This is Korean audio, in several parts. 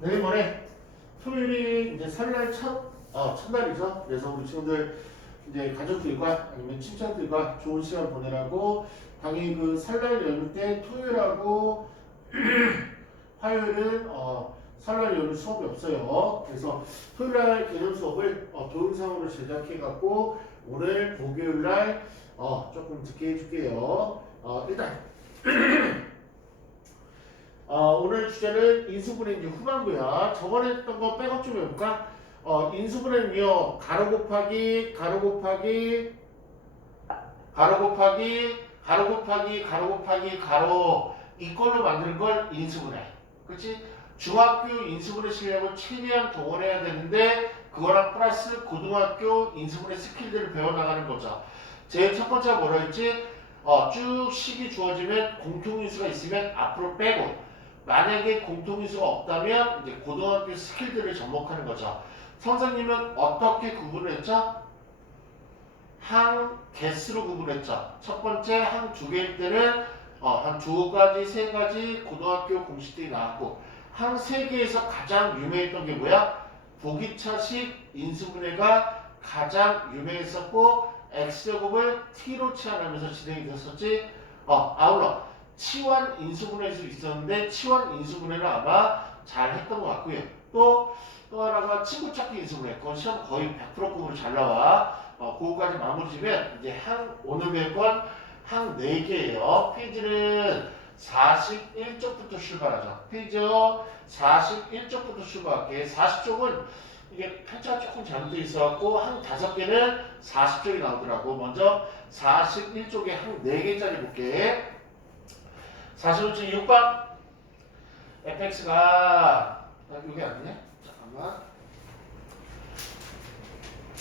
내일 모레 토요일이 이제 설날 첫날이죠. 그래서 우리 친구들 이제 가족들과 아니면 친척들과 좋은 시간 보내라고 당연히 그 설날 연휴 때 토요일하고 화요일은 설날 연휴 수업이 없어요. 그래서 토요일날 개념 수업을 동영상으로 제작해 갖고 오늘 목요일날 조금 듣게 해줄게요. 일단 오늘 주제는 인수분해 이제 후반부야. 저번에 했던 거 백업 좀 해볼까? 인수분해는요, 가로 곱하기, 가로 곱하기, 가로 곱하기, 가로 곱하기, 가로 곱하기, 가로 이걸로 만드는 걸 인수분해. 그렇지? 중학교 인수분해 실력을 최대한 동원해야 되는데 그거랑 플러스 고등학교 인수분해 스킬들을 배워나가는 거죠. 제일 첫 번째가 뭐라 했지? 쭉 식이 주어지면 공통인수가 있으면 앞으로 빼고 만약에 공통인수가 없다면 이제 고등학교 스킬들을 접목하는 거죠. 선생님은 어떻게 구분을 했죠? 항 개수로 구분했죠. 첫 번째 항 두 개일 때는 한 두 가지, 세 가지 고등학교 공식들이 나왔고 항 세 개에서 가장 유명했던 게 뭐야? 보기차식 인수분해가 가장 유명했었고 x제곱을 t로 치환하면서 진행이 됐었지. 아울러 치환 인수분해일 수 있었는데 치환 인수분해는 아마 잘 했던 것 같고요. 또 하나가 친구 찾기 인수분해. 그건 시험 거의 100%급으로 잘 나와. 그거까지 마무리 지면 이제 오늘 배울 건 항 4개예요. 페이지는 41쪽부터 출발하죠. 페이지 41쪽부터 출발할게. 40쪽은 이게 편차가 조금 잘못되어 있어갖고 한 5개는 40쪽이 나오더라고. 먼저 41쪽에 한 4개짜리 볼게. 41쪽 6번 fx가 여기 아니네? 잠깐만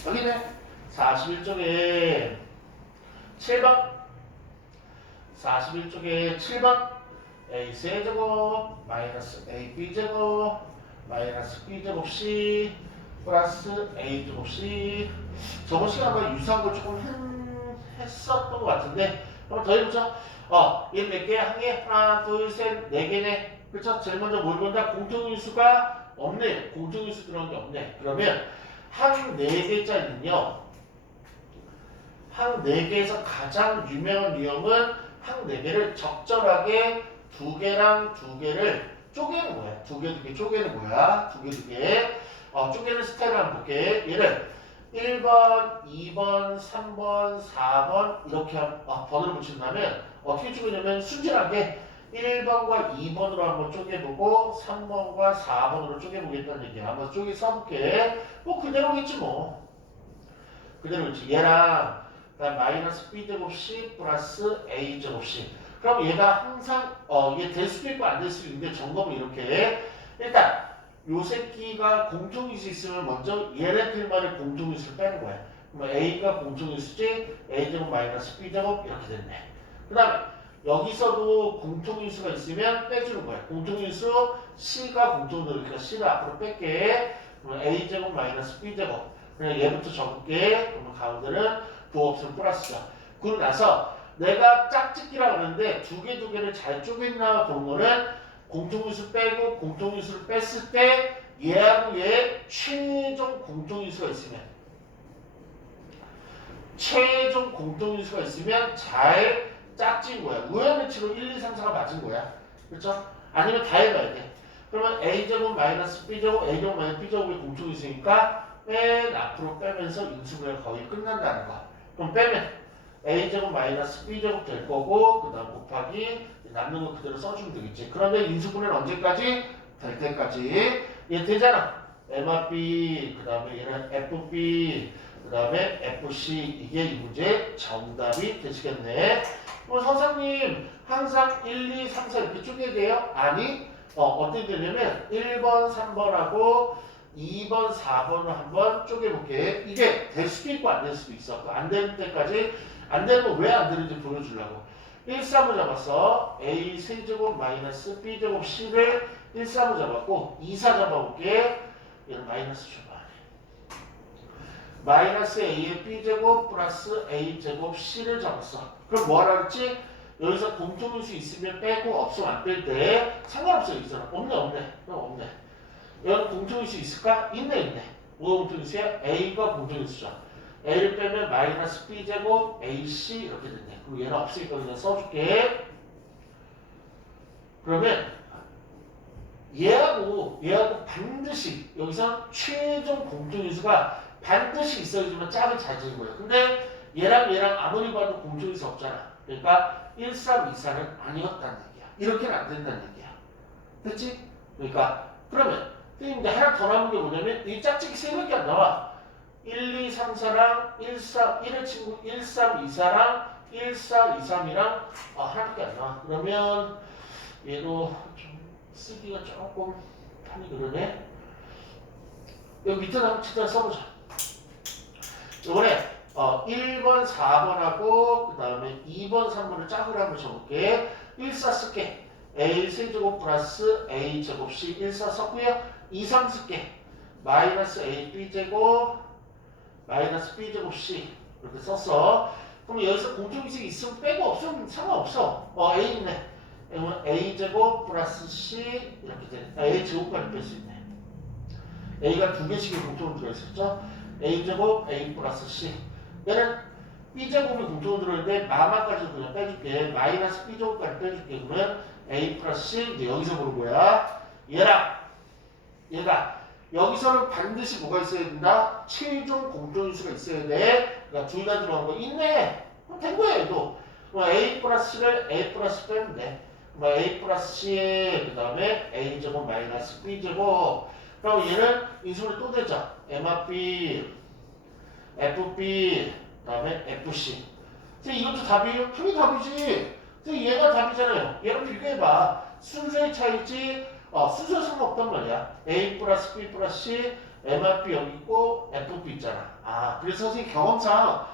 여기네. 41쪽에 7번 41쪽에 7번 a 세제곱 마이너스 ab제곱 마이너스 b제곱 c 플러스 a제곱 c. 저번 시간에 유사한 걸 조금 했었던 것 같은데 한번 더 해보자. 얘 몇 개? 한 개? 하나, 둘, 셋, 네 개네. 그렇죠? 제일 먼저 뭘 본다? 공통인수가 없네. 공통인수 들어간 게 없네. 그러면 항 4개짜리는요. 항 4개에서 가장 유명한 유형은 항 4개를 적절하게 2개랑 2개를 쪼개는 거야. 2개, 2개 쪼개는 거야. 2개, 2개. 쪼개는 스타일을 한번 볼게. 얘를 1번, 2번, 3번, 4번 이렇게 번호를 붙인다면 어떻게 쪼개냐면 순진하게 1번과 2번으로 한번 쪼개보고 3번과 4번으로 쪼개보겠다는 얘기야. 한번 쪼개 써볼게. 뭐 그대로겠지 뭐. 그대로겠지. 얘랑 마이너스 b제곱 c 플러스 a제곱 c. 그럼 얘가 항상 이게 될 수도 있고 안 될 수도 있는데 점검은 이렇게 일단 요 새끼가 공통인수 있으면 먼저 얘네들만의 공통인수를 빼는 거야. 그럼 a가 공통인수지 a제곱 마이너스 b제곱 이렇게 됐네. 그 다음에 여기서도 공통인수가 있으면 빼주는 거야. 공통인수 c가 공통인수 그러니까 c를 앞으로 뺄게. 그러면 a제곱 마이너스 b제곱. 그냥 얘부터 적을게. 그러면 가운데는 부호 없으면 플러스다. 그러고 나서 내가 짝짓기라고 하는데 두 개를 잘 쪼갰나 보는 거는 공통인수 빼고 공통인수를 뺐을 때 얘하고 얘 최종 공통인수가 있으면 잘 짝진 거야. 우연배치로 1, 2, 3, 4가 맞은 거야. 그렇죠? 아니면 다 해봐야 돼. 그러면 a제곱 마이너스 b제곱 a제곱 마이너스 b제곱이 공통인수니까 맨 앞으로 빼면서 인수분해가 거의 끝난다는 거. 그럼 빼면 a제곱 마이너스 b제곱 될 거고 그 다음 곱하기 남는 거 그대로 써주면 되겠지. 그런데 인수분해는 언제까지? 될 때까지. 얘 되잖아. MRB 그 다음에 얘는 FB 그 다음에 FC 이게 이 문제 정답이 되시겠네. 선생님 항상 1, 2, 3, 4 이렇게 쪼개야 돼요? 아니 어떻게 되냐면 1번, 3번하고 2번, 4번을 한번 쪼개볼게. 이게 될 수도 있고 안 될 수도 있어. 안 될 때까지 안 되면 왜 안 되는지 보여주려고. 1, 3을 잡았어. A 세제곱 마이너스 B제곱 C를 1, 3을 잡았고 2, 4 잡아볼게. 얘는 마이너스 줘봐. 마이너스 A의 B제곱 플러스 A제곱 C를 잡았어. 그럼 뭐 하라 그랬지? 여기서 공통인수 있으면 빼고 없으면 안 뺄 때 상관없어요. 여기서는 없네. 여기 공통인수 있을까? 있네. 뭐가 공통인수야? A가 공통인수죠. A를 빼면 마이너스 B제곱 AC 이렇게 됐네. 그럼 얘는 없으니까 그냥 써줄게. 그러면 얘하고 반드시 여기서 최종 공통인수가 반드시 있어야지만 짝을 잘 지는 거예요. 근데 얘랑 아무리 봐도 공통인수 없잖아. 그러니까 1, 3, 2, 4는 아니었다는 얘기야. 이렇게는 안 된다는 얘기야. 됐지? 그러니까 그러면 이제 하나 더 남은 게 뭐냐면 이 짝짓기 세 개밖에 안 나와. 1, 2, 3, 4랑 1, 3, 1의 친구 1, 3, 2, 4랑 1, 4, 2, 3이랑 하나밖에 안 나와. 그러면 얘도 좀 쓰기가 조금 편이 그러네. 여기 밑에 한번 최대한 써보자. 이번에 1번, 4번하고 그 다음에 2번, 3번을 짝을 한번 줘볼게. 1, 4 쓸게. A 세제곱 플러스 A 제곱 C 1, 4 썼고요. 2, 3 쓸게. 마이너스 A B제곱 마이너스 B제곱 C 이렇게 썼어. 그럼 여기서 공통인수가 있으면 빼고 없으면 상관없어. A 있네. 그러면 A제곱 플러스 C 이렇게 돼. A제곱까지 뺄 수 있네. A가 두 개씩의 공통으로 들어있었죠. A제곱 A 플러스 C. 얘는 B제곱이 공통으로 들어있는데 마마까지 그냥 빼줄게. 마이너스 B제곱까지 빼줄게. 그러면 A 플러스 C 이제 여기서 보는 거야. 얘가 여기서는 반드시 뭐가 있어야 된다? 최종 공통인수가 있어야 돼. 그러니까 둘 다 들어간 거 있네. 그럼 된 거야 얘도. A 플러스 C를 A 플러스 빼면 돼. A 플러스 C 그 다음에 A제곱 마이너스 B제곱. 그럼 얘는 인수분해 또 되죠. MRB FB 그 다음에 FC. 이것도 답이에요? 당연히 답이지. 얘가 답이잖아요. 얘랑 비교해봐. 순서의 차이지. 순서 상관없단 말이야. A 플러스 B 플러스 C MRB 여기 있고 FB 있잖아. 그래서 선생님 경험상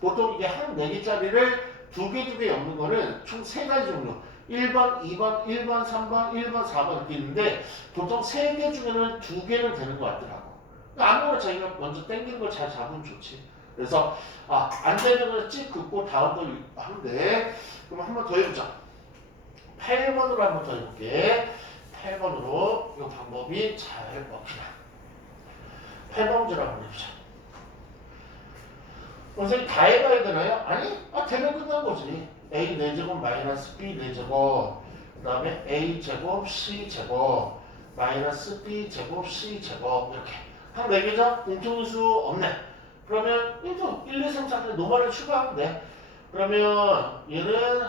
보통 이게 한 4개짜리를 두 개 엮는 거는 총 3가지 종류. 1번, 2번, 1번, 3번, 1번, 4번 이렇게 있는데 보통 3개 중에는 2개는 되는 것 같더라고. 아무거나 자기가 먼저 땡기는 걸 잘 잡으면 좋지. 그래서 안 되면 찍 긋고 다음 거 하면 돼. 그럼 한 번 더 해보자. 8번으로 한 번 더 해볼게. 8번으로 이 방법이 잘 먹히나. 8번 문제로 한번 해보자. 선생님 다 해봐야 되나요? 아니? 되면 끝난 거지. A 4제곱 마이너스 B 4제곱 그 다음에 A 제곱 C 제곱 마이너스 B 제곱 C 제곱 이렇게 한 4개죠? 공통인수 없네. 그러면 1, 2, 3, 4 때 노말을 추가하면 돼. 그러면 얘는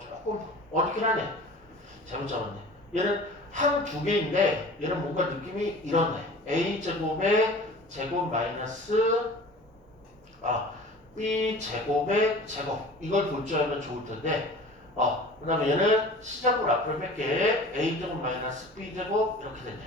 조금 어렵긴 하네. 잘못 잡았네. 얘는 한 2개인데 얘는 뭔가 느낌이 이렇네. A 제곱의 제곱 마이너스 B 제곱의 제곱 이걸 볼 줄 알면 좋을 텐데 그 다음에 얘는 C제곱 앞으로 뺄게. A 제곱 마이너스 B 제곱 이렇게 되네.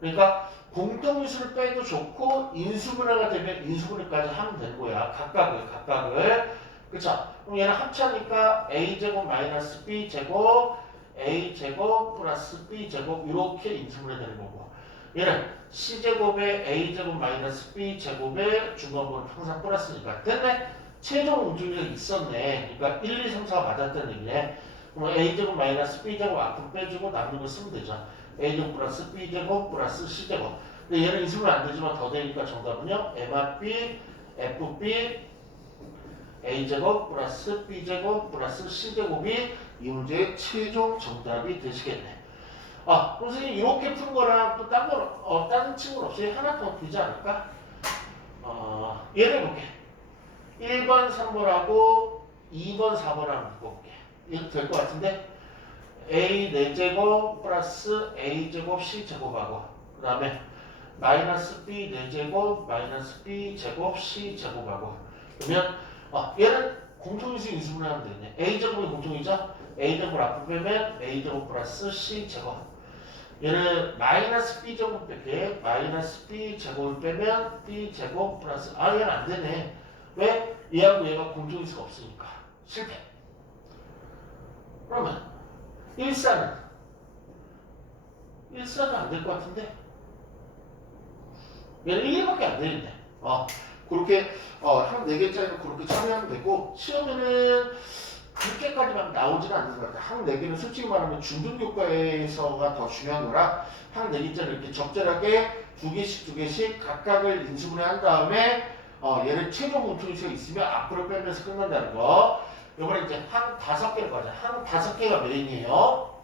그러니까 공통인수를 빼도 좋고 인수분해가 되면 인수분해까지 하면 되는 거야. 각각을 그쵸? 그럼 얘는 합차니까 A 제곱 마이너스 B 제곱 A 제곱 플러스 B 제곱 이렇게 인수분해 되는 거고 얘는 C제곱에 A제곱 마이너스 B제곱에 중간부는 항상 플러스니까 됐네? 최종 공통인수가 있었네. 그러니까 1, 2, 3, 4가 맞았다는 얘기네. 그럼 A제곱 마이너스 B제곱 앞으로 빼주고 남는 거 쓰면 되죠. A제곱 플러스 B제곱 플러스 C제곱. 근데 얘는 인수분해 안 되지만 더 되니까 정답은요. MRB, FB, A제곱 플러스 B제곱 플러스 C제곱이 이 문제의 최종 정답이 되시겠네. 선생님 이렇게 푼 거랑 또 다른 친구는 없이 하나 더 되지 않을까? 얘를 볼게. 1번, 3번하고 2번, 4번하고 볼게. 이거 될 것 같은데? A 4제곱 플러스 A제곱 C제곱하고 그 다음에 마이너스 B 4제곱 마이너스 B제곱 C제곱하고 그러면 얘는 공통인수 인수분해하면 되겠네. A제곱이 공통이죠? A제곱 앞으로 빼면 A제곱 플러스 C제곱 얘는 마이너스 B제곱 뺄게. 마이너스 B제곱을 빼면 B제곱 플러스 얘는 안 되네. 왜? 얘하고 얘가 공통인수가 없으니까. 실패. 그러면 1사는 안 될 것 같은데? 얘는 1개밖에 안 되는데. 그렇게 한 4개짜리는 그렇게 처리하면 되고 시험에는 그렇게까지만 나오지는 않는 것 같아요. 한 4개는 솔직히 말하면 중등교과에서가 더 중요한 거라 한 4개짜리 이렇게 적절하게 2개씩 각각을 인수분해 한 다음에 얘를 최종 공통수가 있으면 앞으로 빼면서 끝난다는 거. 이번에 이제 항 5개를 가자. 항 5개가 메인이에요.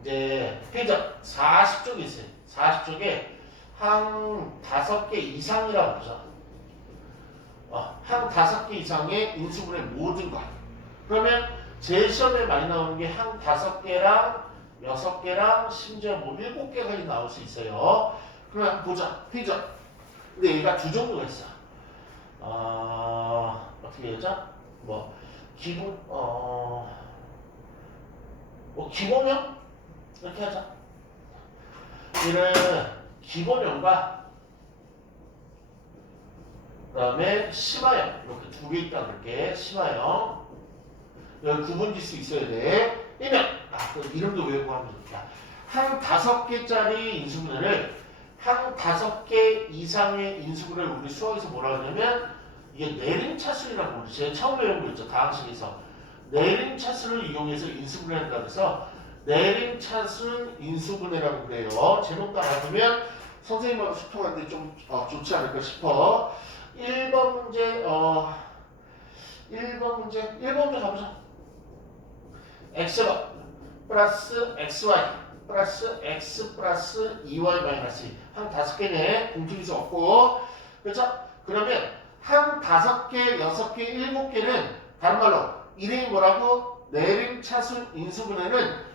이제 페이지 40쪽에 있어요. 40쪽에 항 5개 이상이라고 보자. 항 5개 이상의 인수분해 모든 것. 그러면 제일 시험에 많이 나오는 게 항 5개랑 6개랑 심지어 뭐 7개까지 나올 수 있어요. 그럼 한번 보자. 페이지. 근데 얘가 두 종류가 있어. 어떻게 하자? 뭐 기본 뭐 기본형 이렇게 하자. 얘는 기본형과 그다음에 심화형 이렇게 두 개 있다 그럴게. 심화형 여기 구분지수 있어야 돼. 일명 그 이름도 외우고 하면 좋다. 한 5개짜리 인수분해를 한 5개 이상의 인수분해를 우리 수학에서 뭐라 하냐면 이게 내림차순이라고 그러죠. 제가 처음 배운 거 있죠. 다항식에서 내림차순을 이용해서 인수분해를 한다 그래서 내림차순 인수분해라고 그래요. 제목 따라하면 선생님하고 소통하는데 좀 좋지 않을까 싶어. 1번 문제 1번 문제 가보자. x가 플러스 xy 플러스 x 플러스 2y 마이너스 2. 한 5개네. 공통이수 없고. 그렇죠? 그러면 한 5개, 6개, 7개는 다른 말로 이름이 뭐라고? 내림차순 인수분해는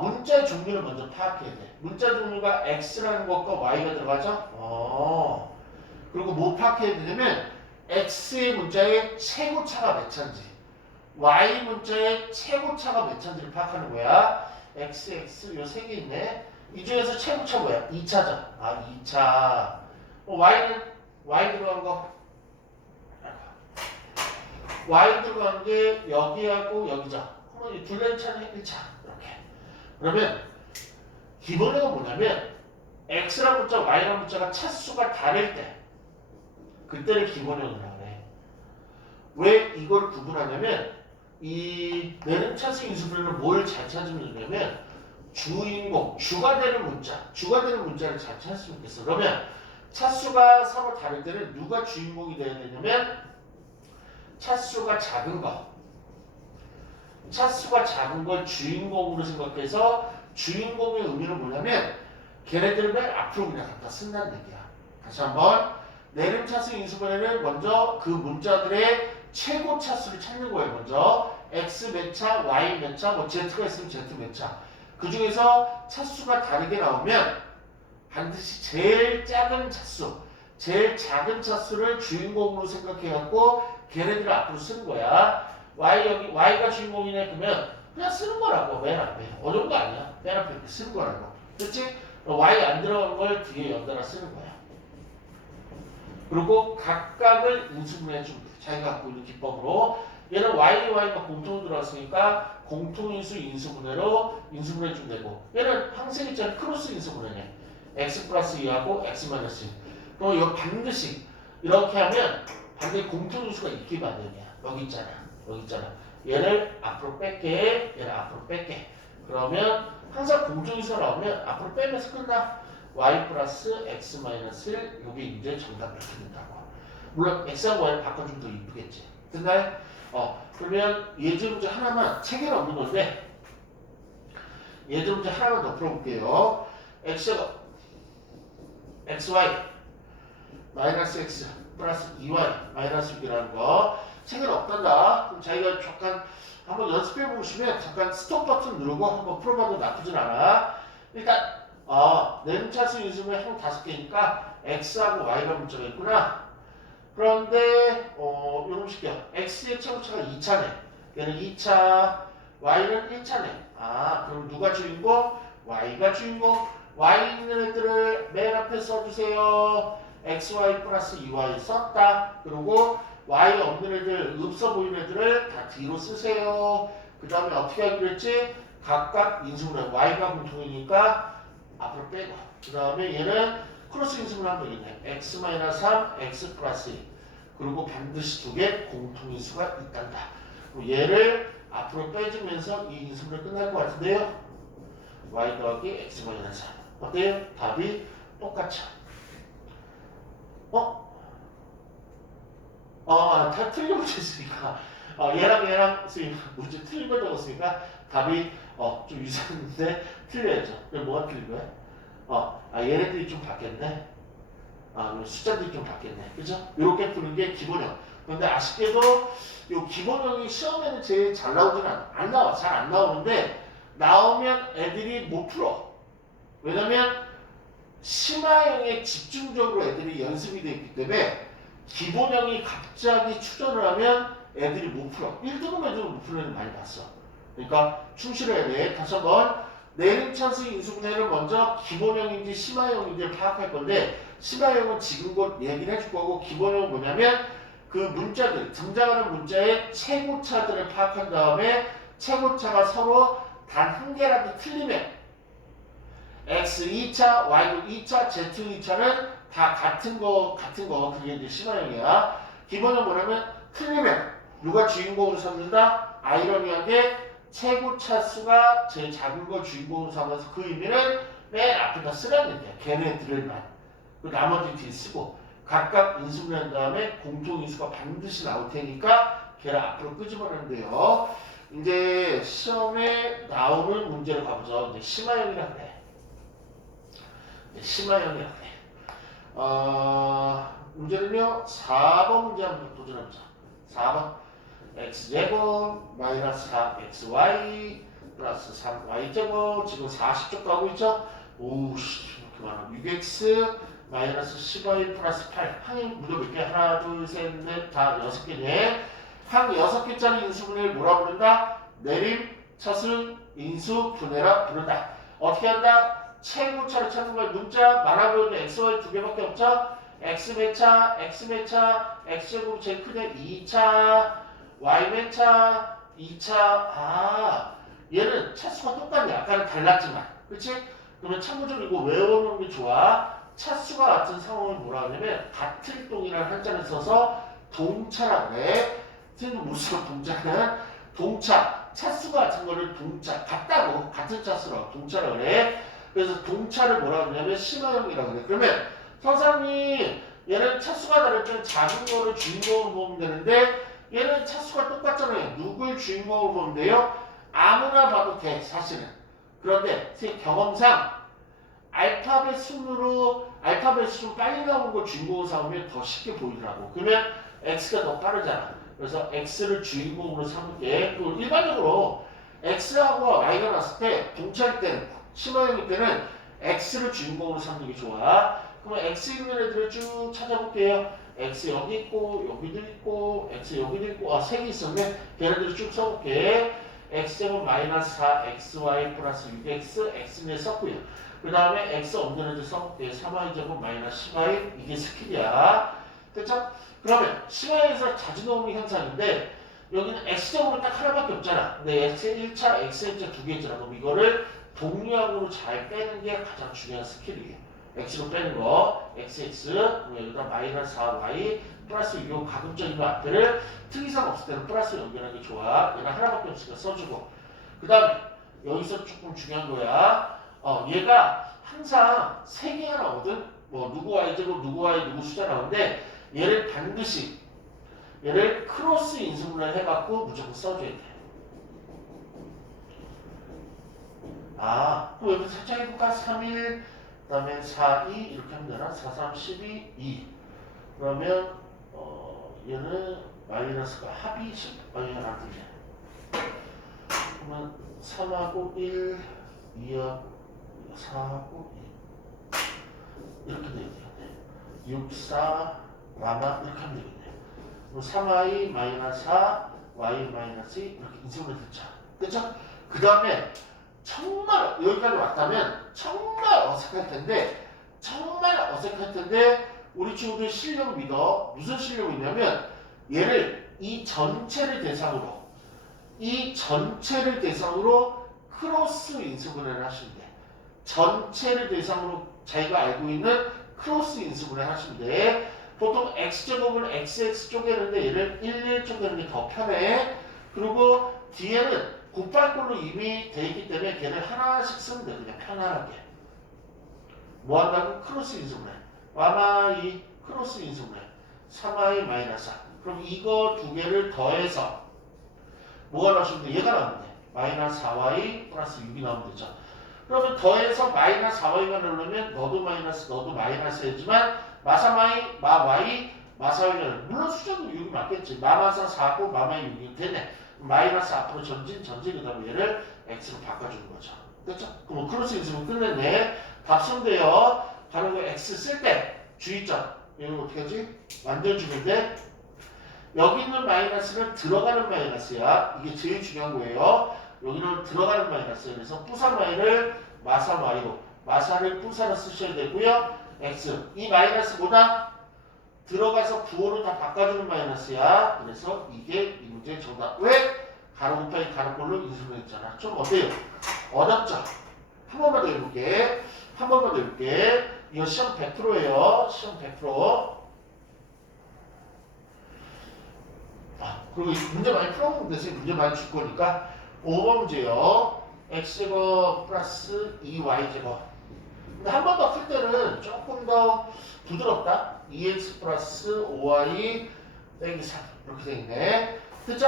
문자 종류를 먼저 파악해야 돼. 문자 종류가 x라는 것과 y가 들어가죠? 그리고 뭐 파악해야 되냐면 x의 문자의 최고차가 몇 차인지 y 문자의 최고차가 몇 차인지를 파악하는 거야. x, x 요 3개 있네. 이 중에서 최고차 뭐야? 2차죠. 2차. y는 y 들어간 거. y 들어간 게 여기하고 여기죠. 그럼 이 둘레 차는 1차. 이렇게. 그러면 기본적으로 뭐냐면 x랑 문자, y랑 문자가 차수가 다를 때 그때를 기본형이라고 그래. 왜 이걸 구분하냐면 이 내림차수 인수분해는 뭘 잘 찾으면 되냐면 주인공, 주가 되는 문자를 잘 찾으면 좋겠어. 그러면 차수가 서로 다를 때는 누가 주인공이 돼야 되냐면 차수가 작은 걸 주인공으로 생각해서 주인공의 의미는 뭐냐면 걔네들을 맨 앞으로 그냥 갖다 쓴다는 얘기야. 다시 한번 내림차수 인수분해는 먼저 그 문자들의 최고 차수를 찾는 거예요. 먼저 x 몇 차, y 몇 차, 뭐 z가 있으면 z 몇 차. 그 중에서 차수가 다르게 나오면 반드시 제일 작은 차수, 제일 작은 차수를 주인공으로 생각해갖고 걔네들을 앞으로 쓰는 거야. y가 주인공이네 그러면 그냥 쓰는 거라고. 맨 앞에. 어려운 거 아니야. 맨 앞에 이렇게 쓰는 거라고. 그렇지? y 안 들어간 걸 뒤에 연달아 쓰는 거야. 그리고 각각을 인수분해 줍니다. 자기가 갖고 있는 기법으로. 얘는 y가 공통으로 들어갔으니까 공통인수 인수분해로 인수분해 주면 되고, 얘는 항상 있잖아. 크로스 인수분해네. x 플러스 2하고 x 마이너스 2. 그럼 이거 반드시 이렇게 하면 반드시 공통인수가 있기 마련이야. 여기 있잖아. 얘를 앞으로 뺄게. 그러면 항상 공통인수가 나오면 앞으로 빼면서 끝나. y 플러스 x 마이너스 1. 이게 이제 정답 이렇게 된다고. 물론 x하고 y를 바꿔주면 더 이쁘겠지. 됐나요? 그러면 예제 문제 하나만, 책에는 없는 건데 예제 문제 하나만 더 풀어볼게요. x가 xy 마이너스 x 플러스 2y 마이너스 6이라는 거 책에는 없단다. 그럼 자기가 잠깐 한번 연습해 보시면 잠깐 스톱 버튼 누르고 한번 풀어봐도 나쁘진 않아. 일단 내림차수 인수분해 형 5개니까 x하고 y가 문자가 있구나. 그런데 요런 식이야. x의 최고차가 2차네. 얘는 2차, y는 1차네. 그럼 누가 주인공? y가 주인공. y 있는 애들을 맨 앞에 써주세요. xy 플러스 2y 썼다. 그리고 y 없는 애들, 없어 보이는 애들을 다 뒤로 쓰세요. 그 다음에 어떻게 하기로 했지? 각각 인수분해. y가 공통이니까 앞으로 빼고. 그 다음에 얘는 크로스 인수분해 하면 되겠네. x-3, x 플러스 2. 그리고 반드시 2개 공통인수가 있단다. 얘를 앞으로 빼주면서 이 인수분해 끝날 것 같은데요. y 더하기 x 마이너스 3. 어때요? 답이 똑같죠. 다 틀린 문제 있으니까 얘랑 선생님 문제 틀린 거 적었으니까 답이 좀 이상한데 틀려야죠. 그럼 뭐가 틀린 거야? 얘네들이 좀 바뀌었네. 숫자들이 좀 바뀌었네. 그죠? 이렇게 푸는 게 기본형. 그런데 아쉽게도 이 기본형이 시험에는 제일 잘 나오지는 안 나와. 잘 안 나오는데 나오면 애들이 못 풀어. 왜냐면 심화형에 집중적으로 애들이 연습이 되어 있기 때문에 기본형이 갑자기 추전을 하면 애들이 못 풀어. 1등급 애들은 못 푸는 애들 많이 봤어. 그러니까 충실해야 돼. 다시 한번 내림 찬스 인수분해를 먼저 기본형인지 심화형인지 파악할 건데 심화형은 지금 곧 얘기를 해줄 거고 기본형은 뭐냐면 그 문자들, 등장하는 문자의 최고차들을 파악한 다음에 최고차가 서로 단 한 개라도 틀리면 x 2차, y 2차, z 2차는 다 같은 거 그게 이제 심화형이야. 기본은 뭐냐면 틀리면 누가 주인공으로 삼는다? 아이러니하게 최고차 수가 제일 작은 걸 주인공으로 삼아서 그 의미는 맨 앞에다 쓰라는 얘기야. 걔네들만. 그 나머지 뒤에 쓰고 각각 인수분해한 다음에 공통인수가 반드시 나올 테니까 걔를 앞으로 끄집어내면 돼요. 이제 시험에 나오는 문제를 가보죠. 이제 심화형이라 그래. 심화형이라 그래. 문제는요 4번 문제 한번 도전해보자. 4번 x제곱 마이너스 4xy 플러스 3y제곱 지금 40쪽 가고 있죠? 오우씨 이렇게 많아. 6x 마이너스 10y 플러스 8 항이 무려 몇 개? 하나 둘셋넷 다 6개네. 항 6개짜리 인수분해를 뭐라 부른다? 내림, 차순, 인수, 분해라 부른다. 어떻게 한다? 최고차를 찾는 거야. 문자 많아 보이는 xy 두 개밖에 없죠? x 몇 차, x 몇 차, x제곱 제일 크네 2차, y 몇 차, 2차. 얘는 차수가 똑같네. 아까는 달랐지만. 그치? 그러면 참고적으로 이거 외워놓는 게 좋아. 차수가 같은 상황을 뭐라 하냐면 같은 동이라는 한자를 써서 동차라 그래. 선생님 무슨 동차는 동차. 차수가 같은 거를 동차. 같다고. 같은 차수라고 동차라 그래. 그래서 동차를 뭐라 그러냐면 심화형이라고 그래. 그러면 선생님이 얘는 차수가 다를 때는 작은 거를 주인공으로 보면 되는데 얘는 차수가 똑같잖아요. 누굴 주인공으로 보면 돼요? 아무나 봐도 돼 사실은. 그런데 경험상 알파벳 순으로 알파벳 순 빨리 나오는 거 주인공으로 삼으면 더 쉽게 보이더라고. 그러면 x가 더 빠르잖아. 그래서 x를 주인공으로 삼을게. 그리고 일반적으로 x하고 y가 났을 때 동차일 때는 심화형일 때는 x를 주인공으로 삼는 게 좋아. 그럼 x 있는 애들을 쭉 찾아볼게요. x 여기 있고 여기도 있고 x 여기도 있고 3개 있었네. 걔네들을 쭉 써볼게. x제곱 마이너스 4 xy 플러스 6x x는 썼고요. 그 다음에 x 없는 애들 써볼게. 3y제곱 마이너스 10y 이게 스킬이야. 됐죠? 그러면 심화에서 자주 나오는 현상인데 여기는 x제곱은 딱 하나밖에 없잖아. 근데 x 1차, x 1차 두 개 있잖아. 그럼 이거를 동류항으로 잘 빼는 게 가장 중요한 스킬이에요. x로 빼는 거, xx, 여기다 마이너스 4y, 플러스 요 가급적인 거 앞에를 특이사항 없을 때는 플러스 연결하는 게 좋아. 얘는 하나밖에 없으니까 써주고. 그 다음에 여기서 조금 중요한 거야. 얘가 항상 3개가 나오거든. 뭐 누구 y제곱, 누구 y, 누구 숫자 나오는데 얘를 반드시 얘를 크로스 인수분해를 해갖고 무조건 써줘야 돼. 그럼 여기 살짝 해볼까? 3일, 그 다음에 4, 2 이렇게 하면 되나? 4, 3, 12, 2 그러면 얘는 마이너스가 합이 10 얘는 안 되지. 그러면 3하고 1, 2하고 4하고 2 이렇게 되겠네. 6, 4, 라마 이렇게 하면 되겠네. 그럼 3y 마이너스 4, y 마이너스 2 이렇게 인수분해 됐죠. 그렇죠? 그 다음에 정말 여기까지 왔다면 정말 어색할 텐데 우리 친구들 실력 믿어. 무슨 실력이 있냐면 얘를 이 전체를 대상으로 크로스 인수분해를 하시면 돼. 전체를 대상으로 자기가 알고 있는 크로스 인수분해를 하시면 돼. 보통 x제곱을 xx 쪼개는데 얘를 1, 1 쪼개는 게 더 편해. 그리고 뒤에는 곱할꼴로 이미 돼 있기 때문에 걔를 하나씩 쓰면 돼. 그냥 편안하게. 뭐 한다고? 크로스 인수분해. 와마이 크로스 인수분해. 3i 마이너스 4. 그럼 이거 두 개를 더해서 뭐가 나오시면 돼? 얘가 나오면 돼. 마이너스 4y 플러스 6이 나오면 되죠. 그러면 더해서 마이너스 4y만 넣으면 너도 마이너스 너도 마이너스이지만 마사마이 마y 마사이는 물론 수정도 6이 맞겠지. 마마사 4고 마마이 6이 되네. 마이너스 앞으로 전진 그 다음에 얘를 x로 바꿔주는 거죠. 됐죠? 그럼 크로스 인수분 끝냈네. 답 쓰면 돼요. 바로 그 x 쓸 때 주의점 이거 어떻게 하지? 만들어주면 돼. 여기 있는 마이너스는 들어가는 마이너스야. 이게 제일 중요한 거예요. 여기는 들어가는 마이너스예요. 그래서 뿌사 마이를 마사 마이로 마사를 뿌사로 쓰셔야 되고요. x 이 마이너스보다 들어가서 부호로 다 바꿔주는 마이너스야. 그래서 이게 이 문제의 정답. 왜? 가로 곱하기 가로꼴로 인수분해했잖아. 좀 어때요? 어렵죠? 한 번만 더 해볼게. 한 번만 더 해볼게. 이거 시험 100%예요. 시험 100%. 그리고 문제 많이 풀어보면 되세요. 문제 많이 줄 거니까 5번 문제요. x제곱 플러스 2y제곱. 근데 한 번 더 풀 때는 조금 더 부드럽다. 2x 플러스 5y 빼기 3 이렇게 되겠네. 됐죠?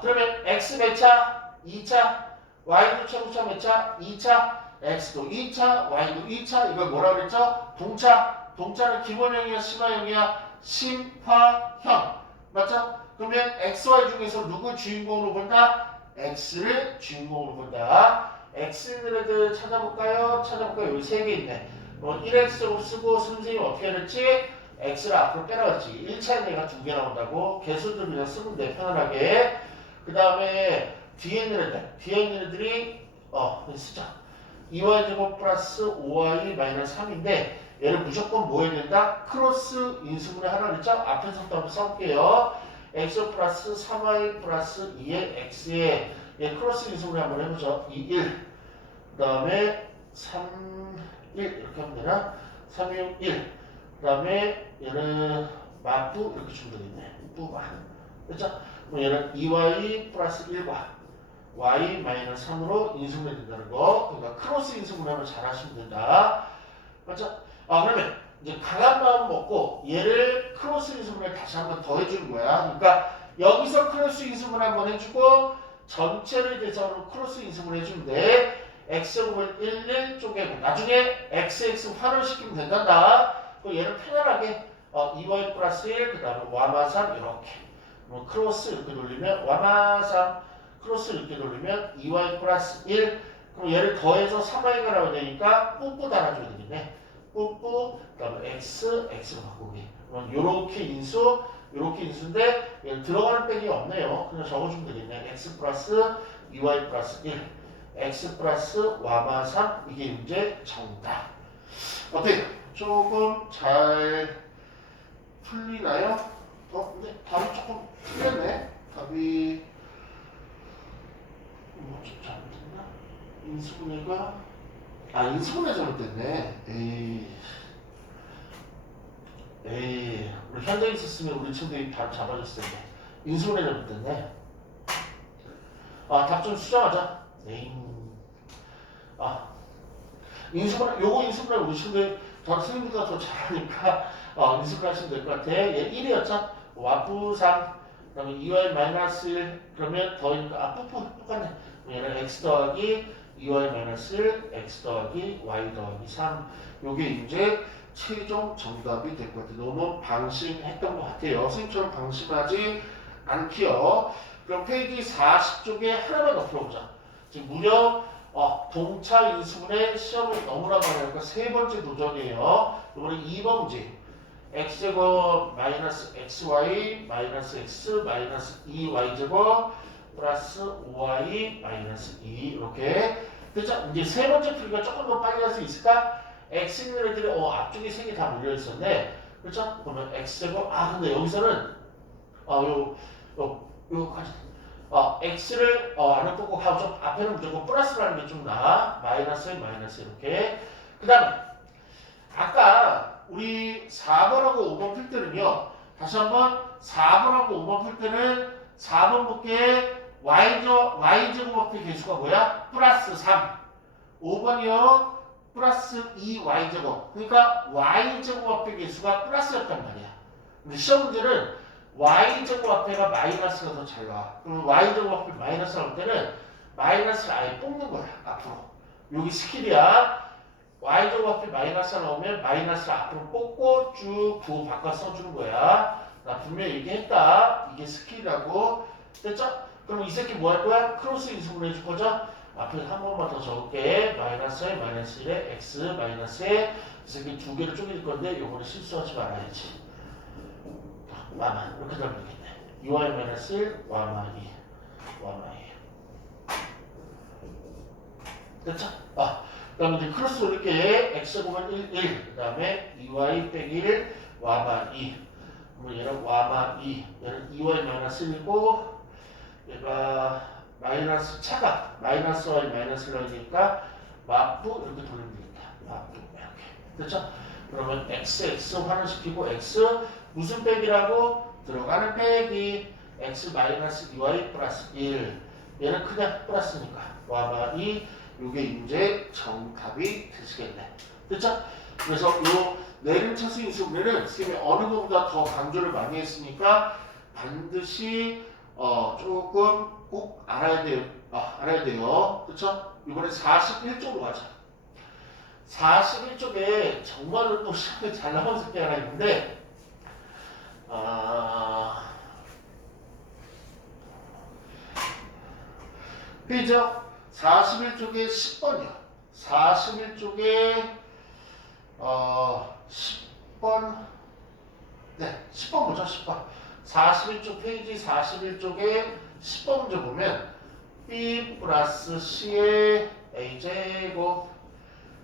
그러면 x 몇 차? 2차. y도 최고차 몇 차? 2차. x도 2차. y도 2차. 이걸 뭐라 그랬죠? 동차. 동차는 기본형이야 심화형이야? 심화형. 맞죠? 그러면 xy 중에서 누구 주인공으로 본다? x를 주인공으로 본다. x들을 찾아볼까요? 여기 세 개 있네. 1x제곱 쓰고 선생님이 어떻게 했지? x를 앞으로 빼라갔지. 1차에 얘가 두 개 나온다고. 개수들 그냥 쓰면 돼. 편안하게. 그 다음에 뒤에 있는 애들이 쓰자. 2y제곱 플러스 5y 마이너스 3인데 얘를 무조건 뭐 해야 된다? 크로스 인수분해 하라 그랬죠? 앞에서부터 한번 써볼게요. x 플러스 3y 플러스 2의 x에 얘 크로스 인수분해 한번 해보죠. 2, 1. 그 다음에 3, 1 이렇게 하면 되나? 3, 6, 1. 그 다음에 얘는 마뿌 이렇게 주면 되겠네. 뿌마. 됐죠? 그럼 얘는 2y 플러스 1과 y 마이너스 3으로 인수분해 된다는 거. 그러니까 크로스 인수분해하면 잘 하시면 된다. 맞죠? 그러면 이제 강한 마음 먹고 얘를 크로스 인수분해 다시 한번 더 해주는 거야. 그러니까 여기서 크로스 인수분해 한번 해주고 전체를 대상으로 크로스 인수분해 해주면 돼. x제곱을 1, 1 쪼개고 나중에 x 환원시키면 된단다. 그럼 얘를 편안하게 2y 플러스 1 그 다음에 와마3 이렇게 크로스 이렇게 돌리면 와마3 크로스 이렇게 돌리면 2y 플러스 1 그럼 얘를 더해서 3y가 나와야 되니까 뿌뿌 달아줘야 되겠네. 뿌뿌 그 다음에 x로 바꾸기. 요렇게 인수인데 얘는 들어가는 빼기 없네요. 그냥 적어주면 되겠네. x 플러스 2y 플러스 1 x 플러스 와마 3 이게 문제 정답. 어때요? 조금 잘 풀리나요? 근데 답이 조금 틀렸네. 답이 좀 잘못됐나? 인수분해가 인수분해 잘못됐네. 에이 우리 현장에 있었으면 우리 친구들이 바로 잡아줬을 텐데 인수분해 잘못됐네. 답 좀 수정하자. 인수분해 요거 인수분해 우리 친구들 선생님보다 더 잘하니까 인수분해 하시면 될 것 같아. 얘 1이었죠? 와프 3 그다음에 2y 마이너스 1 그러면 더니까 똑같네. 얘는 x 더하기 2y 마이너스 1 x 더하기 y 더하기 3 요게 이제 최종 정답이 될 것 같아요. 너무 방심했던 것 같아요. 선생님처럼 방심하지 않기요. 그럼 페이지 40쪽에 하나만 더 풀어보자. 지금 무려 동차 인수분해 시험을 너무나 많이 하니까 세 번째 도전이에요. 이번에 2번 문제. x제곱 마이너스 xy 마이너스 x 마이너스 2y제곱 플러스 5y 마이너스 2 이렇게 됐죠? 이제 세 번째 풀이가 조금 더 빨리 할 수 있을까? x 있는 애들이 앞쪽에 세 개 다 몰려있었네. 그렇죠? 그러면 x제곱 근데 여기서는 요까지 x를 안을 꽂고 하고 좀 앞에는 무조건 플러스라는 게 좀 나아. 마이너스 이렇게. 그 다음에 아까 우리 4번하고 5번 풀 때는요. 다시 한번 4번하고 5번 풀 때는 4번 볼게. y제곱 앞에 개수가 뭐야? 플러스 3. 5번이요. 플러스 2y제곱. 그러니까 y제곱 앞에 개수가 플러스였단 말이야. 근데 시험 문제는 y제곱 앞에가 마이너스가 더 잘 나와. 그럼 y제곱 앞에 마이너스 나올 때는 마이너스를 아예 뽑는 거야. 앞으로. 여기 스킬이야. y제곱 앞에 마이너스가 나오면 마이너스를 앞으로 뽑고 쭉 부호 바꿔 써주는 거야. 나 분명히 얘기했다. 이게 스킬이라고. 됐죠? 그럼 이 새끼 뭐 할 거야? 크로스 인수분해 해줄 거죠? 앞에 한 번만 더 적을게. 마이너스에 마이너스 1에 x 마이너스에 이 새끼 두 개를 쪼개질 건데 요거를 실수하지 말아야지. 와마 이렇게 되면 되겠네. 2y 마이너스 1 와마 2 와마 2 됐죠? 그 다음에 이제 크로스 올릴게. x제곱은 1 그 다음에 2y 빼기 1 와마 2 그럼 얘는 와마 2 얘는 2y 마이너스 1이고 얘가 마이너스 차가 마이너스 y 마이너스를 하니까 마프 이렇게 돌리면 되겠다. 마프 이렇게 됐죠? 그러면 x 환원시키고 x 무슨 빼기라고? 들어가는 빼기 x 마이너스 2y 플러스 1 얘는 그냥 플러스니까 와마 2 요게 이제 정답이 되시겠네. 됐죠? 그래서 요 내림차수 인수분해는 선생님이 어느 것보다 더 강조를 많이 했으니까 반드시 조금 꼭 알아야 돼요. 알아야 돼요. 그렇죠? 이번에 41쪽으로 가자. 41쪽에 정말로 또 시험에 잘 나온 새끼 하나 있는데 페이지요. 41쪽에 10번이요. 41쪽에 10번 네 10번 보죠. 10번 41쪽 페이지 41쪽에 10번 문제 보면 b 플러스 c의 a제곱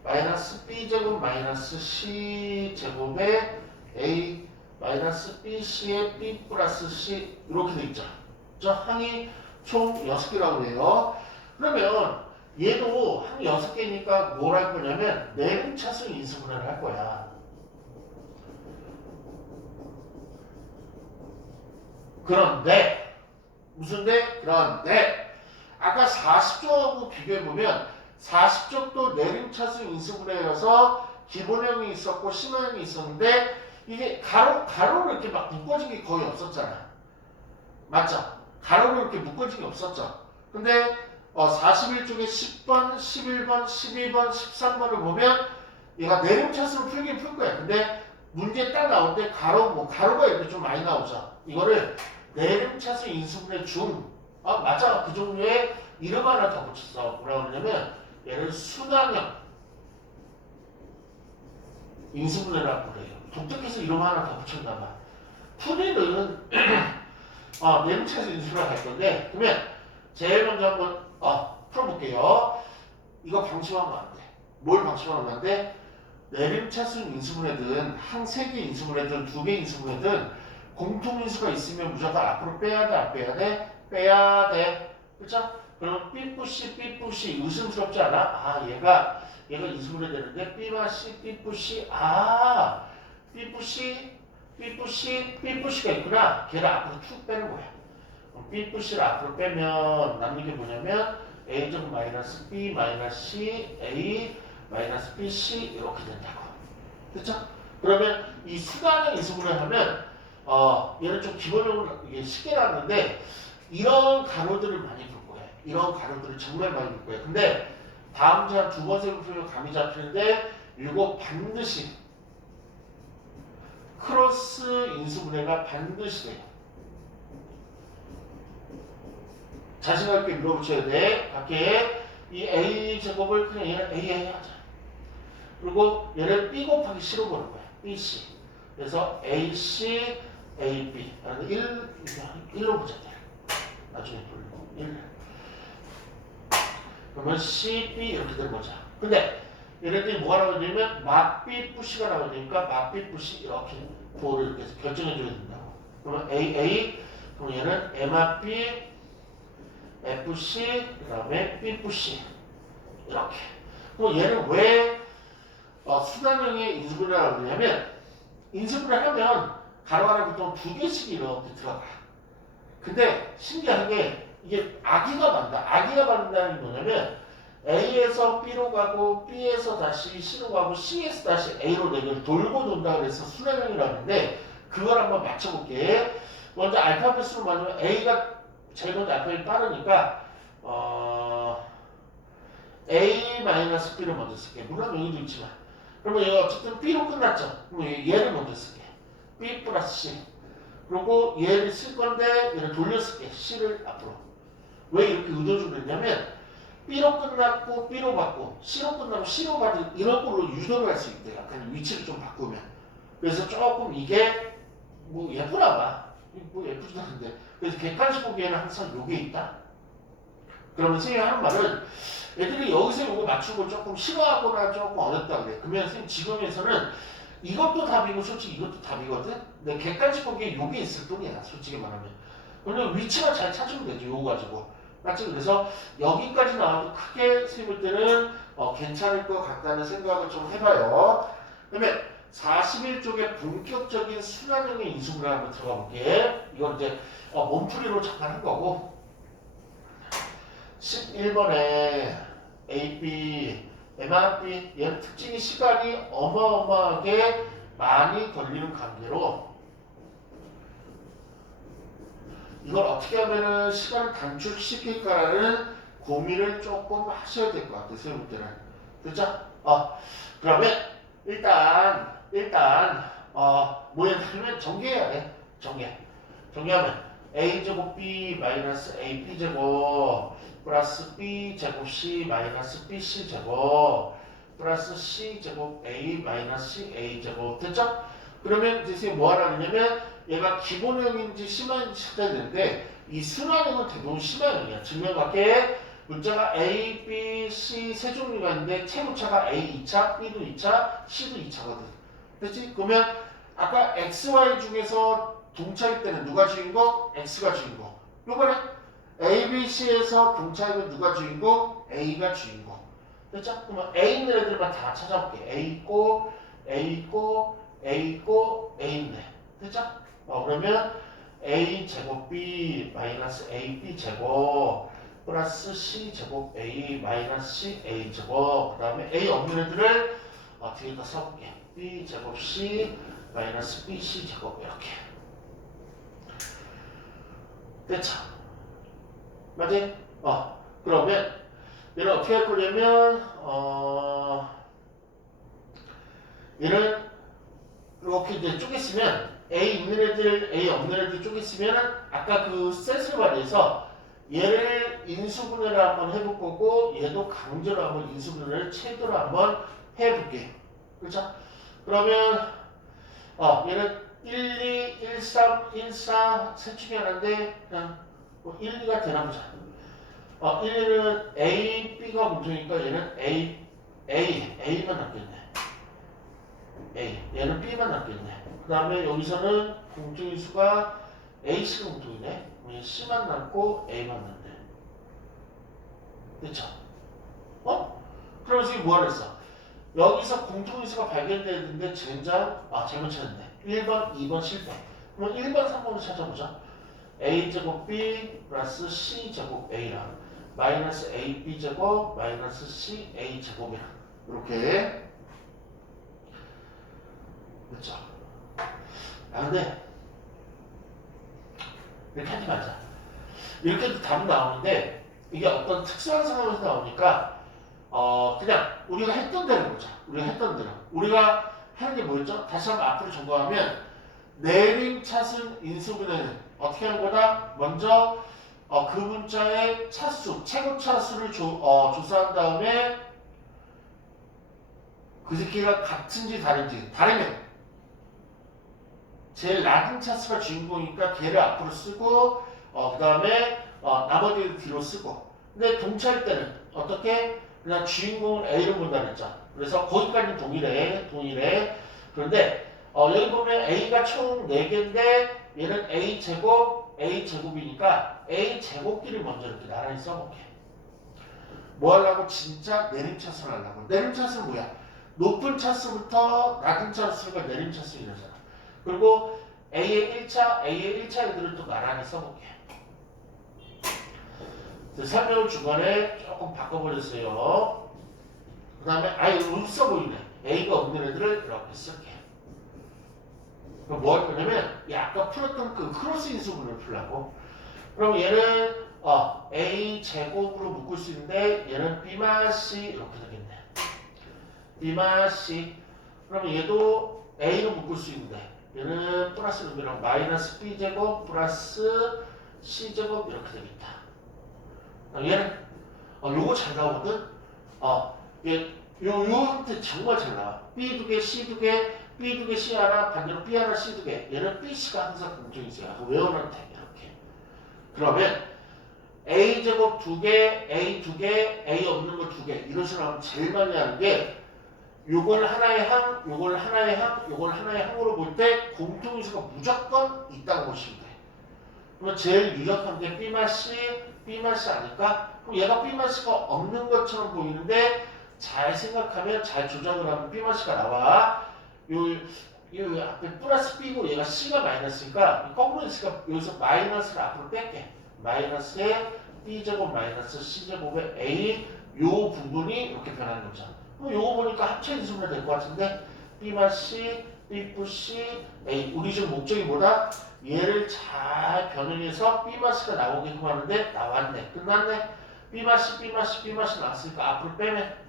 마이너스 b제곱 마이너스 c제곱에 a 마이너스 bc의 b 플러스 c 이렇게 돼 있죠. 저 항이 총 6개라고 해요. 그러면 얘도 항 6개니까 뭘 할 거냐면 내림차수 인수분해를 할 거야. 그런데 아까 40쪽하고 비교해보면 40쪽도 내림차수 인수분해여서 기본형이 있었고 심화형이 있었는데 이게 가로로 이렇게 막 묶어진 게 거의 없었잖아. 맞죠? 가로로 이렇게 묶어진 게 없었죠. 근데 41쪽에 10번, 11번, 12번, 13번을 보면 얘가 내림차수로 풀긴 풀 거야. 근데 문제 딱 나올 때 가로가 이렇게 좀 많이 나오죠. 이거를 내림차수 인수분해 중 맞아. 그 종류의 이름 하나 더 붙였어. 뭐라고 그러냐면 얘를 순환형 인수분해라고 그래요. 독특해서 이름 하나 더 붙였나 봐. 풀이는 내림차수 인수분해 할 건데 그러면 제일 먼저 한번 풀어볼게요. 이거 방심하면 안 돼. 뭘 방심하면 안 돼? 내림차수 인수분해든 한 3개 인수분해든 2개 인수분해든 공통인수가 있으면 무조건 앞으로 빼야 돼, 안 빼야 돼? 빼야 돼. 그쵸? 그럼 B뿌시 의심스럽지 않아? 얘가 인수분해 되는데 B와 C, B뿌시 B뿌시가 있구나. 걔를 앞으로 쭉 빼는 거야. B뿌시를 앞으로 빼면 남는 게 뭐냐면 A제곱 마이너스 B 마이너스 C A 마이너스 BC 이렇게 된다고. 됐죠? 그러면 이 수단의 인수분해 하면 얘는 좀 기본적으로 이게 쉽게 나왔는데 이런 가로들을 많이 볼 거예요. 이런 가로들을 정말 많이 볼 거예요. 근데 다음 주 한 2번 세고 감이 잡히는데 이거 반드시 크로스 인수분해가 반드시 돼요. 자신감 있게 밀어붙여야 돼. 각계 이 A 제곱을 그냥 얘는 A 하자. 그리고 얘를 B 곱하기 C로 보는 거야. BC. 그래서 AC, AB. 1로 보자. 나중에 돌리고. 1. 그러면 CB 이렇게 된 거죠. 근데 얘네들이 뭐가 나오냐면 막B 뿌시가 나오니까 막B 뿌시 이렇게 부호를 이렇게 해서 결정해줘야 된다고. 그러면 AA, 그럼 얘는 MRB, FC, 그 다음에 B뿌시. 이렇게. 그럼 얘는 왜 수단형의 인수분해라고 그러냐면 인수분해 하면 가로 하나 보통 2개씩 이렇게 들어가. 근데 신기한 게 이게 아기가 만다. 아기가 만다는 게 뭐냐면 A에서 B로 가고 B에서 다시 C로 가고 C에서 다시 A로 내가 돌고 돈다 그래서 순환형이라고 하는데 그걸 한번 맞춰볼게. 먼저 알파벳으로 맞으면 A가 제일 먼저 알파벳이 빠르니까 A-B를 먼저 쓸게. 물론 여기도 있지만 그러면 얘가 어쨌든 B로 끝났죠. 그럼 얘를 먼저 쓸게. B 플러스 C. 그리고 얘를 쓸 건데 얘를 돌려 쓸게. C를 앞으로. 왜 이렇게 의도적으로 했냐면 B로 끝났고 B로 받고 C로 끝나고 C로 받은 이런 걸로 유도를 할 수 있대. 약간 위치를 좀 바꾸면. 그래서 조금 이게 뭐 예쁘나 봐. 뭐 예쁘지도 않은데. 그래서 객관식 보기에는 항상 요게 있다. 그러면 선생님이 하는 말은 애들이 여기서 이거 맞추고 조금 싫어하거나 조금 어렵다 그래. 그러면 선생님 지금에서는 이것도 답이고 솔직히 이것도 답이거든. 근데 객관식 보기에 요게 있을 뿐이야. 솔직히 말하면. 그러면 위치만 잘 찾으면 되죠. 요거 가지고. 맞지? 그래서 여기까지 나와도 크게 세볼 때는 괜찮을 것 같다는 생각을 좀 해봐요. 그러면 41쪽에 본격적인 순환형의 인수분해 한번 들어가 볼게. 이건 이제 몸풀이로 잠깐 한 거고 11번에 A, B, MRB 얘는 특징이 시간이 어마어마하게 많이 걸리는 관계로 이걸 어떻게 하면은 시간을 단축시킬까라는 고민을 조금 하셔야 될 것 같아요. 세울 때는. 됐죠? 그러면 일단 뭐냐면 정리해야 돼. 정리하면 A제곱 B 마이너스 AB제곱 플러스 B제곱 C 마이너스 BC제곱 플러스 C제곱 A 마이너스 CA제곱 됐죠? 그러면 이제 뭐 하라냐면 얘가 기본형인지 심화형인지 찾아야 되는데 이 순환형은 대부분 심화형이야. 증명밖에 문자가 A, B, C 세 종류가 있는데 최고차가 A 2차, B도 2차, C도 2차거든. 됐지? 그러면 아까 X, Y 중에서 동차일 때는 누가 주인공? X가 주인공. 요번에 A, B, C에서 동차이면 누가 주인공? A가 주인공. 됐죠? 그러면 A 있는 애들만 다 찾아볼게. A 있고, A 있고, A 있고, A 있네. 됐죠? 그러면 A 제곱 B 마이너스 AB 제곱 플러스 C 제곱 A 마이너스 C A 제곱 그 다음에 A 없는 애들을 뒤에다 써볼게. B 제곱 C 마이너스 BC 제곱 이렇게. 됐죠? 맞지? 그러면 얘를 어떻게 할 거냐면 얘를 이렇게 이제 쪼갰으면 A 있는 애들, A 없는 애들 쪼갰으면 아까 그 셋을 발휘해서 얘를 인수분해를 한번 해볼 거고 얘도 강제로 한번 인수분해를 최대로 한번 해볼게. 그렇죠? 그러면 얘는 1, 2, 1, 3, 1, 4 셋 중에 하나인데 그냥 1, 2가 되나 보자. 1, 2는 A, B가 공통이니까 얘는 A만 남겠네. 얘는 B만 남겠네. 그 다음에 여기서는 공통인수가 A씨가 공통이네. C만 남고 A만 남네. 됐죠? 그러면서 이게 뭐하러 했어? 여기서 공통인수가 발견되는데 젠장 잘못 찾았네. 1번, 2번 실패. 그럼 1번, 3번을 찾아보자. A제곱 B 플러스 C제곱 A랑 마이너스 AB제곱 마이너스 CA제곱이랑 이렇게 그렇죠? 근데 이렇게 하지 말자. 이렇게 해도 답은 나오는데 이게 어떤 특수한 상황에서 나오니까 그냥 우리가 했던 대로 보자. 우리가 하는 게 뭐였죠? 다시 한번 앞으로 점검하면 내림차순 인수분해는 어떻게 하는 거다? 먼저 그 문자의 차수, 최고 차수를 조사한 다음에 그 새끼가 같은지 다른지 다르면 제일 낮은 차수가 주인공이니까 걔를 앞으로 쓰고 그 다음에 나머지를 뒤로 쓰고 근데 동차일 때는 어떻게? 그냥 주인공을 A로 본다 그랬죠. 그래서 거기까지는 동일해. 그런데 여기 보면 A가 총 4개인데 얘는 A제곱이니까 A제곱끼리 먼저 이렇게 나란히 써볼게. 뭐 하려고? 진짜 내림차수를 하려고. 내림차수는 뭐야? 높은 차수부터 낮은 차수가 내림차수 이러잖아. 그리고 A의 1차 애들을 또 나란히 써볼게. 설명을 중간에 조금 바꿔버렸어요. 그 다음에 아예 없어 보이네. A가 없는 애들을 이렇게 쓸게. 그럼 뭐 할 거냐면 아까 풀었던 그 크로스 인수분을 풀라고. 그럼 얘는 A 제곱으로 묶을 수 있는데 얘는 B마 C 이렇게 되겠네. B마 C. 그럼 얘도 A로 묶을 수 있는데 얘는 플러스 누구랑 마이너스 B 제곱 플러스 C 제곱 이렇게 되겠다. 얘는 요거 잘 나오거든. 얘 요 형태 정말 잘 나와. B 두 개, C 두 개, B 두 개, C 하나, 반대로 B 하나, C 두 개. 얘는 BC가 항상 공통이죠. 외워놓으면 돼. 이렇게. 그러면 A 제곱 두 개, A 두 개, A 없는 거 두 개. 이런 식으로 하면 제일 많이 하는 게 요걸 하나의 항, 요걸 하나의 항, 요걸 하나의 항으로 볼 때 공통인수가 무조건 있다고 보시면 돼. 그러면 제일 유력한 게 B마 C, B마 C 아닐까? 그럼 얘가 B마 C가 없는 것처럼 보이는데 잘 생각하면 잘 조정을 하면 B마 C가 나와. 요 앞에 플러스 B고 얘가 C가 마이너스니까 거꾸로 있으니까 여기서 마이너스를 앞으로 뺄게. 마이너스에 B제곱 마이너스 C제곱에 A 요 부분이 이렇게 변하는 거죠. 그럼 요거 보니까 합쳐 인수분해 될 것 같은데 B마 C, B 플 C, A. 우리 지금 목적이 뭐다? 얘를 잘 변형해서 B마 C가 나오게끔 하는데 나왔네. 끝났네. B마 C, B마 C, B마 C 나왔으니까 앞으로 빼면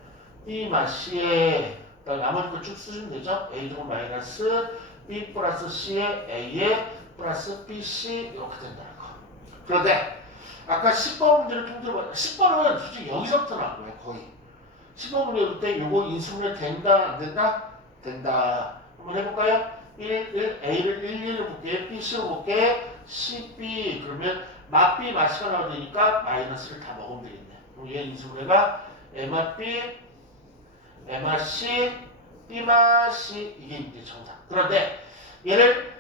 B마 C에 나머지 거 쭉 쓰시면 되죠. A제곱 마이너스 B 플러스 C에 A에 플러스 BC 이렇게 된다는 거. 그런데 아까 10번 문제를 통틀어 봤는데 10번은 솔직히 여기서부터 나온 거예요. 거의 10번 문제 볼 때 요거 인수분해 된다 안 된다? 된다. 한번 해볼까요? A를 1로 볼게, BC로 볼게, CB 그러면 맛B 맛C가 나와야 되니까 마이너스를 다 먹으면 되겠네. 그럼 얘 인수분해가 M맛B M맛C, B맛C 이게 이제 정답. 그런데 얘를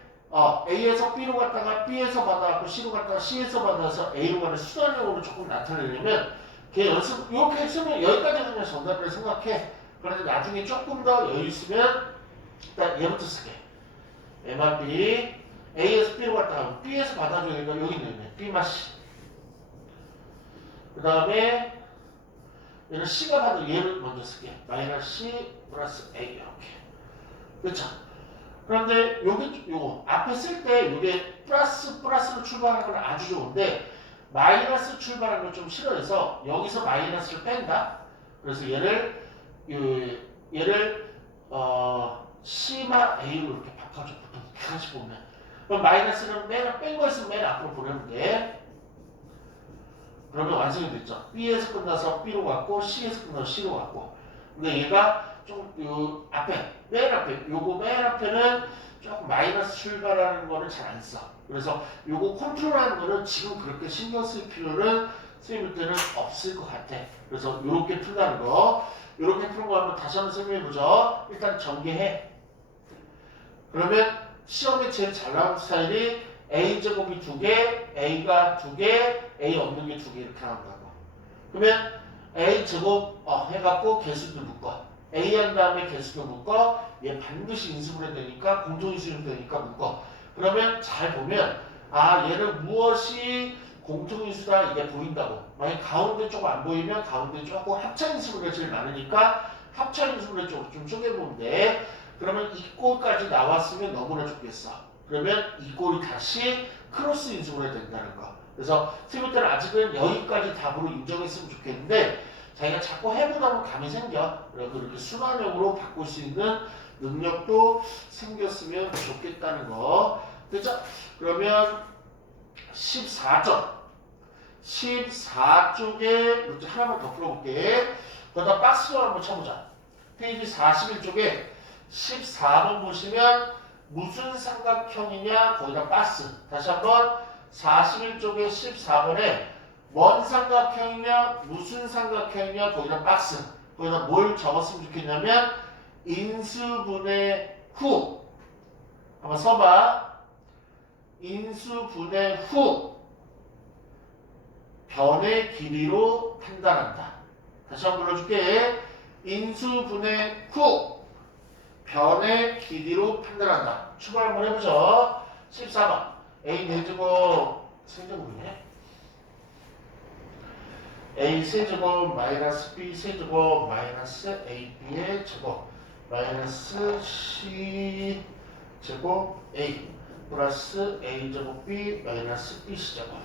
A에서 B로 갔다가 B에서 받아갖고 C로 갔다가 C에서 받아서 A로 가는 수단형으로 조금 나타내려면 걔 연습 이렇게 했으면 여기까지 하면 정답을 생각해. 그런데 나중에 조금 더 여유 있으면 일단 얘부터 쓰게. M맛B A에서 B로 갔다가 B에서 받아줘야 되니까 여기 있네. B맛C. 그 다음에 얘는 C가 받은 얘를 먼저 쓸게. 마이너스 C 플러스 A 이렇게. 그렇죠? 그런데 요거 앞에 쓸 때 요게 플러스로 출발하는 건 아주 좋은데 마이너스 출발하는 걸 좀 싫어해서 여기서 마이너스를 뺀다. 그래서 얘를 C마 A로 이렇게 바꿔줘. 보통 다시 보면. 그럼 마이너스는 뺀 거 있으면 맨 앞으로 보내면 돼. 그러면 완성이 됐죠. B에서 끝나서 B로 갔고 C에서 끝나서 C로 갔고. 근데 얘가 좀 맨 앞에는 조금 마이너스 출발하는 거를 잘 안 써. 그래서 요거 컨트롤하는 거는 지금 그렇게 신경 쓸 필요는 선생님 때는 없을 것 같아. 그래서 요렇게 푼다는 거. 요렇게 푸는 거 한번 다시 한번 설명해 보죠. 일단 전개해. 그러면 시험에 제일 잘 나오는 스타일이 A제곱이 2개, A가 2개, A 없는 게 2개 이렇게 나온다고. 그러면 A제곱 해갖고 개수도 묶어. A 한 다음에 개수도 묶어. 얘 반드시 인수분해 되니까 공통인수분해 되니까 묶어. 그러면 잘 보면 얘는 무엇이 공통인수다 이게 보인다고. 만약 가운데 쪽 안 보이면 가운데 조금 합차인수분해가 제일 많으니까 합차인수분해 쪽으로 좀 쪼개보면 돼. 그러면 이 꼴까지 나왔으면 너무나 좋겠어. 그러면 이 꼴이 다시 크로스 인수분해 된다는 거. 그래서 선생님 때는 아직은 여기까지 답으로 인정했으면 좋겠는데 자기가 자꾸 해보다 보면 감이 생겨. 그래서 이렇게 순환형으로 바꿀 수 있는 능력도 생겼으면 좋겠다는 거. 됐죠? 그러면 14점. 14쪽에 문제 하나만 더 풀어볼게. 거기다 박스로 한번 쳐보자. 페이지 41쪽에 14번 보시면 무슨 삼각형이냐 거기다 박스. 다시 한번 41쪽에 14번에 뭔 삼각형이냐 무슨 삼각형이냐 거기다 박스. 거기다 뭘 적었으면 좋겠냐면 인수분해 후 한번 써봐. 인수분해 후 변의 길이로 판단한다. 다시 한번 불러줄게. 인수분해 후 변의 길이로 판단한다. 추가 한번 해보죠. 14번 A 내주고 세제곱이네. A 세제곱 마이너스 B 세제곱 마이너스 AB의 제곱 마이너스 C 제곱 A 플러스 A 제곱 B 마이너스 B 제곱